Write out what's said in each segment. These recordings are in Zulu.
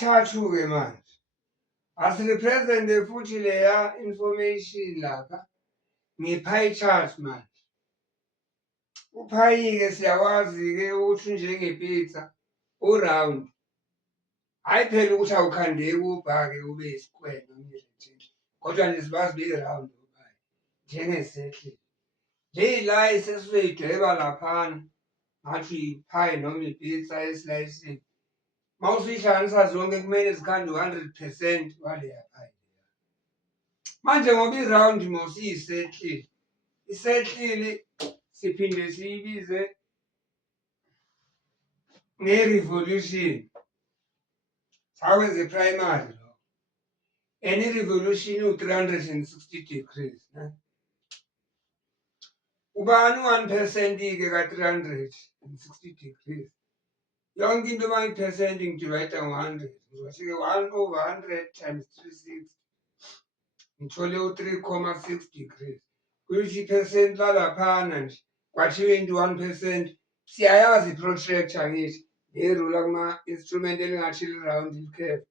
Kwesithathu-ke manje asirepresente futhi leya information lapha nge-pie chart manje. Uphayi-ke siyakwazi-ke ukuthi njenge-pizza u-round, hhayi phela ukuthi awukhandeki ubhake ube yi-square noma i-rectangle, kodwa nje sibazi be-round uphayi njenge-circle. Nje la esesizoyidweba laphana ngathi iphayi noma ipitsa esilayisini, uma usuyihlanganisa zonke kumele zikhande u-100% waleya phayi. Manje ngoba i-round mos iyi-circle, i-circle siphinde siyibize nge-revolution. Sakwenza e-primary lo, and i-revolution iwu-360 degrees ne? Ubani u-1%-ke ka-360 degrees? Yonke into uma iphesenti ngidivayida ngo-100, ngizosho-ke 1/100 times 360, ngithole u-3.6 degrees. Kuyisho iphesenti lalaphana nje kwathiwa 21%. Siyayazi i-protractor ngithi nerula kuma-instrument elingathi li-round li-curve,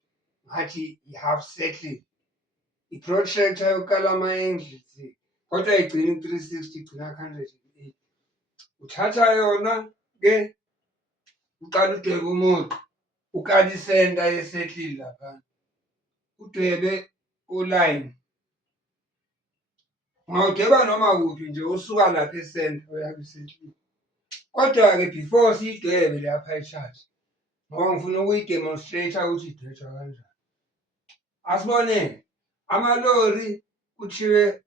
ngathi i-half circle. I-protractor yokukala ama-angles, kodwa ayigcini ku-360 igcina ku-180. Uthatha yona-ke uqala udwebe umugqa, ukala isenta ye-circle laphana, udwebe ulayini. Ungawudweba noma kuphi nje usuka lapha esenta uya kwi-circle. Kodwa-ke before siyidwebe leya pie chart, ngoba ngifuna ukuyi-demonstrate-a ukuthi idwetshwa kanjani. Asibonele, amalori kuthiwe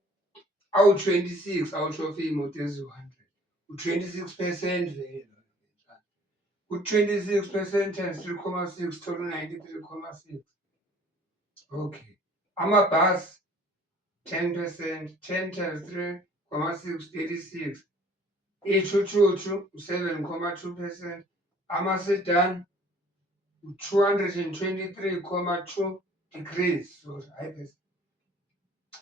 awu-26 out of iy'moto eziwu-100, u-26% vele loyo. Ku-26% times 3.6 thola u-93.6. Okay. Amabhasi 10%, 10 times 3.6 36. Iy'thuthuthu u-7.2%. Ama-sedan u-223.2 degrees. Sorry, hhayi percent.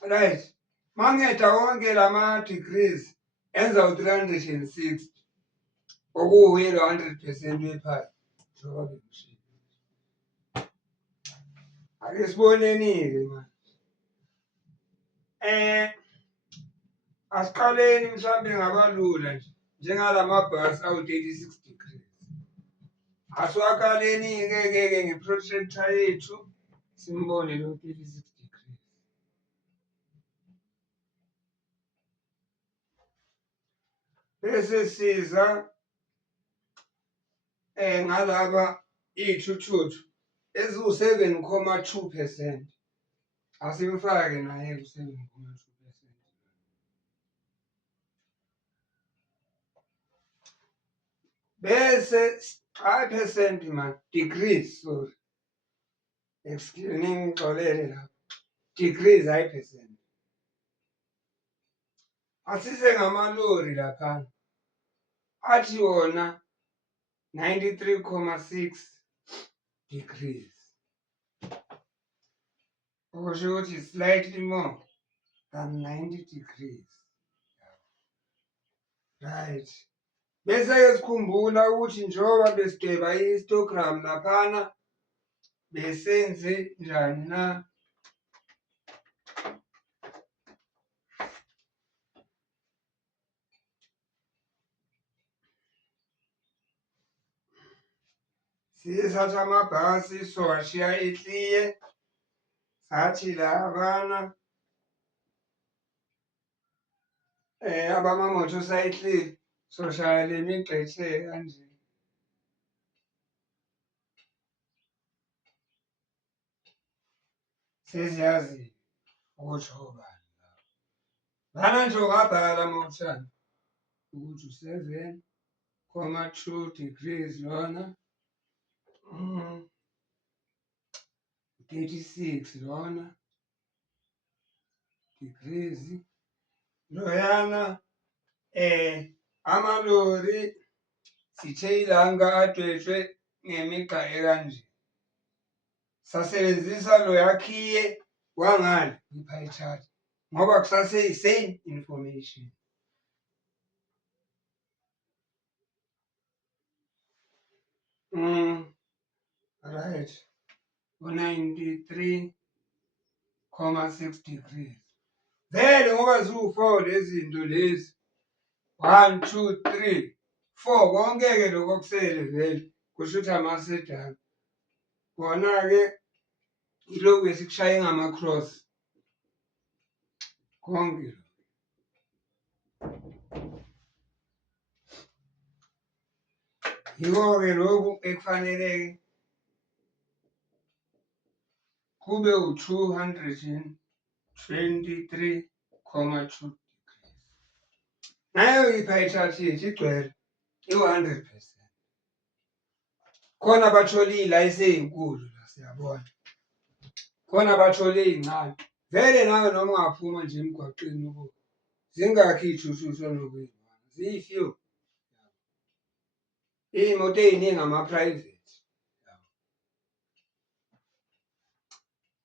Right. Mangiyeda wonke lama-degrees enza u-360. Okuwuye lo 100% wephayi. Ake siboneni-ke manje. Asiqaleni mhlawumbe ngabalula nje, njengalamabhasi awu-36 degrees. Asiwakaleni-ke nge-protractor yethu simbone lo 36 degrees. Bese siza ngalaba iy'thuthuthu eziwu-7.2%. Asimfake naye ku-7.2%. Bese hhayi phesenti man, degrees, sorry. Excuse, ningixolele lapho. Degrees hhayi phesenti. Asize ngamalori laphana. Athi wona 93.6 degrees. Okusho ukuthi slightly more than 90 degrees. Right. Bese-ke sikhumbula ukuthi njengoba besidweba i-histogram laphana besenze njani na? Siye sathi amabhasi sowashiya eCliye, sathi labana abama-motorcycle soshaya le migqa ethe kanje. Seziyazi ukuthi obani lapho. Lana nje ungabhala uma uthanda ukuthi u-7.2 degrees lona, 36 lona degrees loyana. Amalori sithe ilanga adwetshwe ngemigqa ekanje. Sasebenzisa loyakhiye wangale i-pie chart ngoba kusaseyi-same information. Right. 93.6 degrees. Vele ngoba ziwu-4 lezi zinto lezi 1, 2, 3, 4 konke-ke lokho okusele vele kusho ukuthi amasedala. Kona-ke ilokhu esikushaye ngama-cross konke. Yiko-ke lokhu ekufanele-ke kube u-223.2 degrees. Nayo i-pie chart yethu igcwele i-100%. Khona bathole iy'layisi ey'nkulu la siyabona. Khona bathole ey'ncane. Vele nawe noma ungaphuma nje emgwaqeni ubuke. Zingakhi iy'thuthuthi onokuy'bona? Ziyi-few. Iy'moto ey'ningi ama-private.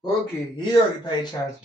Okay, yiyo i-pie chart.